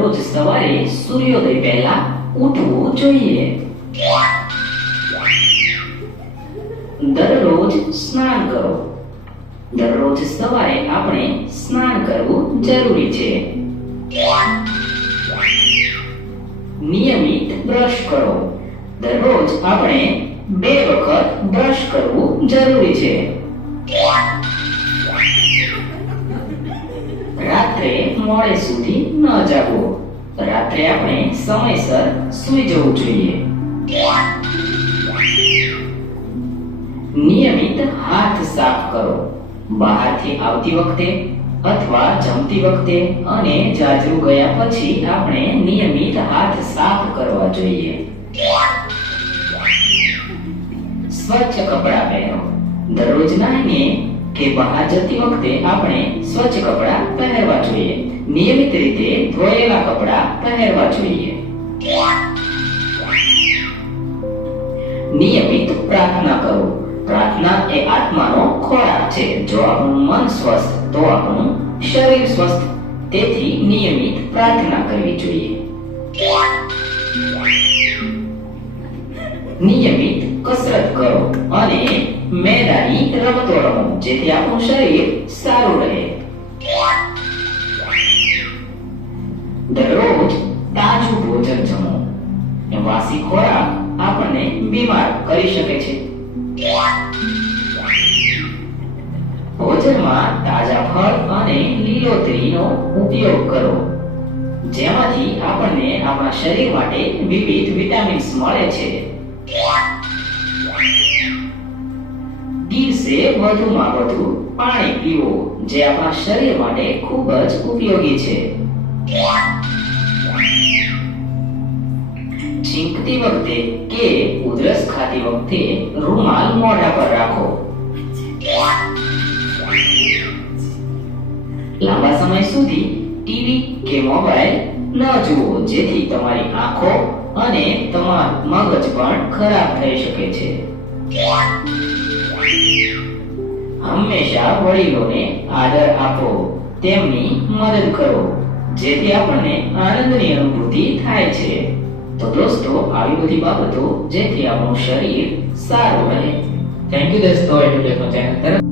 દરરોજ સવારે સૂર્યોદય પહેલા ઉઠવું જોઈએ. દરરોજ સ્નાન કરો. દરરોજ સવારે આપણે સ્નાન કરવું જરૂરી છે. નિયમિત બ્રશ કરો. દરરોજ આપણે 2 વખત બ્રશ કરવું જરૂરી છે. રાત્રે મોડે સુધી ન જાગવું. રાત્રે આપણે સમયસર સૂઈ જવું જોઈએ. નિયમિત હાથ સાફ કરો. બહારથી આવતી વખતે અથવા જમતી વખતે અને જાજરૂ ગયા પછી આપણે નિયમિત હાથ સાફ કરવા જોઈએ. સ્વચ્છ કપડાં પહેરો. દરરોજ નાહીને કે બહાર જતી વખતે આપણે સ્વચ્છ કપડાં પહેરવા જોઈએ. નિયમિત રીતે ધોયેલા કપડાં પહેરવા જોઈએ. નિયમિત પ્રાર્થના કરો. પ્રાર્થના એ આત્માનો ખોરાક છે. જો આપણું મન સ્વસ્થ તો આપણું શરીર સ્વસ્થ. તેથી નિયમિત પ્રાર્થના કરવી જોઈએ. નિયમિત કસરત કરો અને મેદાની રમતો રમો, જેથી આપણું શરીર સારું રહે. દરરોજ તાજું ભોજન જમો. વાસી ખોરાક આપણને બીમાર કરી શકે છે. ભોજનમાં તાજા ફળ અને લીલોતરીનો ઉપયોગ કરો, જેમાંથી આપણને આપણા શરીર માટે વિવિધ વિટામિન્સ મળે છે. દિવસે વધુમાં વધુ પાણી પીવો, જે આપણા શરીર માટે ખૂબ જ ઉપયોગી છે. છીંકતી વખતે કે ઉધરસ ખાતી વખતે રૂમાલ મોઢા પર રાખો. લાંબા સમય સુધી ટીવી કે મોબાઈલ ન જુઓ, જેથી તમારી આંખો અને તમારું મગજ પણ ખરાબ થઈ શકે છે. હંમેશા વડીલોને આદર આપો, તેમની મદદ કરો, જેથી આપણને આનંદની અનુભૂતિ થાય છે. તો દોસ્તો, આવી બધી બાબતો જેથી આપણું શરીર સારું રહે. થેન્ક યુ દોસ્તો, એટલું ચેનલ તરફ